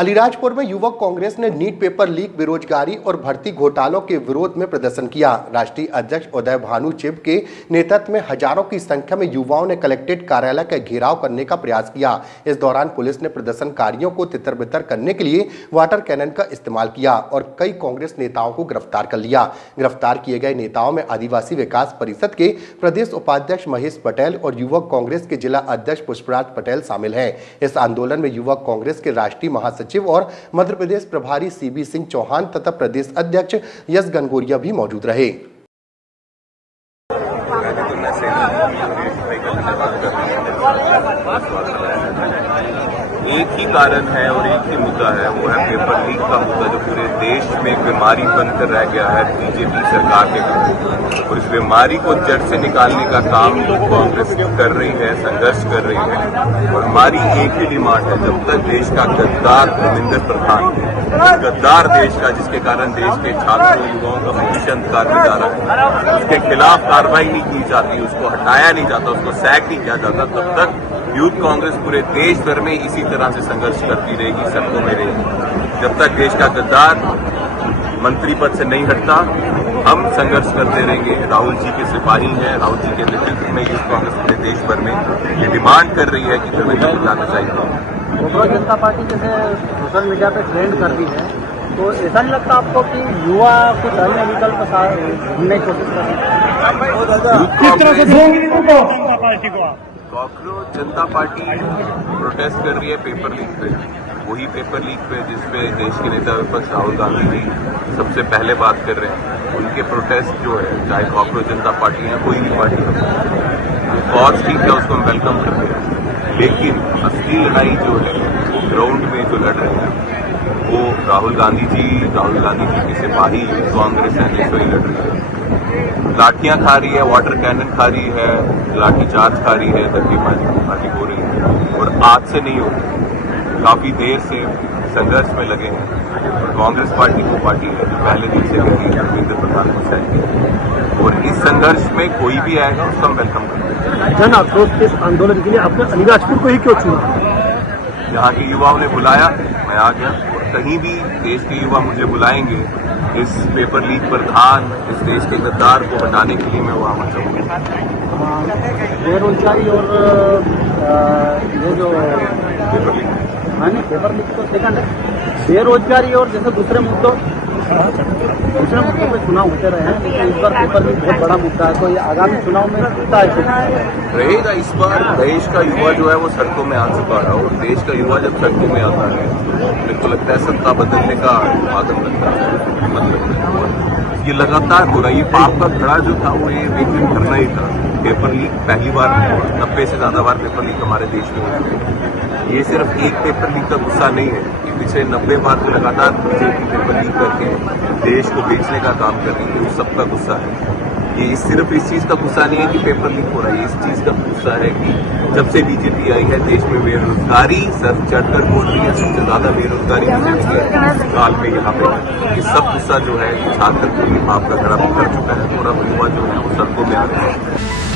अलीराजपुर में युवक कांग्रेस ने नीट पेपर लीक, बेरोजगारी और भर्ती घोटालों के विरोध में प्रदर्शन किया। राष्ट्रीय अध्यक्ष उदय भानु चिब के नेतृत्व में हजारों की संख्या में युवाओं ने कलेक्ट्रेट कार्यालय का घेराव करने का प्रयास किया। इस दौरान पुलिस ने प्रदर्शनकारियों को तितर-बितर करने के लिए वाटर कैनन का इस्तेमाल किया और कई कांग्रेस नेताओं को गिरफ्तार कर लिया। गिरफ्तार किए गए नेताओं में आदिवासी विकास परिषद के प्रदेश उपाध्यक्ष महेश पटेल और युवक कांग्रेस के जिला अध्यक्ष पुष्पराज पटेल शामिल हैं। इस आंदोलन में युवक कांग्रेस के राष्ट्रीय महासचिव और मध्य प्रदेश प्रभारी सीबी सिंह चौहान तथा प्रदेश अध्यक्ष यश गनगोरिया भी मौजूद रहे। एक ही कारण है और एक ही मुद्दा है, वो है पेपर लीक का मुद्दा, जो पूरे देश में एक बीमारी बनकर रह गया है बीजेपी सरकार के कारण। और इस बीमारी को जड़ से निकालने का काम कांग्रेस कर रही है, संघर्ष कर रही है। और हमारी एक ही डिमांड है, जब तक देश का गद्दार धर्मेंद्र प्रधान, गद्दार देश का, जिसके कारण देश के छात्रों युवाओं का भविष्य अंधकार में जा रहा है, उसके खिलाफ कार्रवाई नहीं की जाती, उसको हटाया नहीं जाता, उसको सैक नहीं किया जाता, तब तक यूथ कांग्रेस पूरे देश भर में इसी तरह से संघर्ष करती रहेगी, सड़कों में रहेगी। जब तक देश का गद्दार मंत्री पद से नहीं हटता, हम संघर्ष करते रहेंगे। राहुल जी के सिपाही हैं, राहुल जी के नेतृत्व में यूथ कांग्रेस पूरे देश भर में ये डिमांड कर रही है कि धर्मेंद्र को लाना चाहिए। भारतीय जनता पार्टी जैसे सोशल मीडिया पे ट्रेंड कर दी है, तो ऐसा नहीं लगता आपको कि युवा कुछ अन्य विकल्प ढूंढने की कोशिश कर रहे हैं? कॉकरोच जनता पार्टी प्रोटेस्ट कर रही है पेपर लीक पे, वही पेपर लीक पे जिसपे देश के नेता विपक्ष राहुल गांधी जी सबसे पहले बात कर रहे हैं। उनके प्रोटेस्ट जो है, चाहे कॉकरोच जनता पार्टी है, कोई भी पार्टी है, कॉज ठीक है, उसको हम वेलकम करते हैं। लेकिन असली लड़ाई जो है, वो ग्राउंड में जो लड़ रहे हैं, वो राहुल गांधी जी के सिपाही कांग्रेस है, वही लड़ रही है। लाठियां खा रही है, वाटर कैनन खा रही है, लाठी चार्ज खा रही है, धक्केबाजी हो रही है। और आज से नहीं होगी, काफी देर से संघर्ष में लगे हैं। और कांग्रेस पार्टी वो पार्टी है जो पहले दिन से लगी धर्मेंद्र प्रधान को चाहिए, और इस संघर्ष में कोई भी आएगा उसका हम वेलकम करते हैं। जन आक्रोश इस आंदोलन के लिए आपने अलीराजपुर को ही क्यों चुना? यहाँ के युवाओं ने बुलाया, मैं आ गया। और कहीं भी देश के युवा मुझे बुलाएंगे, इस पेपर लीक पर ध्यान, इस देश के गद्दार को हटाने के लिए मैं वहाँ पर जाऊँगा। बेरोजगारी और ये जो पेपर लीक, हाँ नहीं, पेपर लीक तो सेकंड है, बेरोजगारी और जैसे दूसरे मुद्दों पे चुनाव होते रहे हैं, लेकिन इस बार पेपर लीक बहुत बड़ा मुद्दा है, तो ये आगामी चुनाव में कितना रहेगा। इस बार देश का युवा जो है वो सड़कों में आ चुका है, और देश का युवा जब सड़कों में आता है तो मेरे को लगता है सत्ता बदलने का आदम लगता है। मतलब ये लगातार हो रहा है, ये पाप का घड़ा जो था वो ये एक दिन करना ही था। पेपर लीक पहली बार, 90 से ज्यादा बार पेपर लीक हमारे देश में हो चुके हैं। ये सिर्फ एक पेपर लीक का गुस्सा नहीं है, ये पिछले 90 बार से लगातार बीजेपी पेपर लीक करके देश को बेचने का काम कर रही है, उस सबका गुस्सा है। ये सिर्फ इस चीज का गुस्सा नहीं है कि पेपर लीक हो रहा है, इस चीज का गुस्सा है कि जब से बीजेपी आई है देश में बेरोजगारी सर चढ़कर बोल रही है, सबसे ज्यादा बेरोजगारी बीजेपी के काल में यहाँ पे। ये सब गुस्सा जो है छात्र को ये पाप का घड़ा कर चुका है, पूरा युवा जो है वो सड़कों में आ रहा है।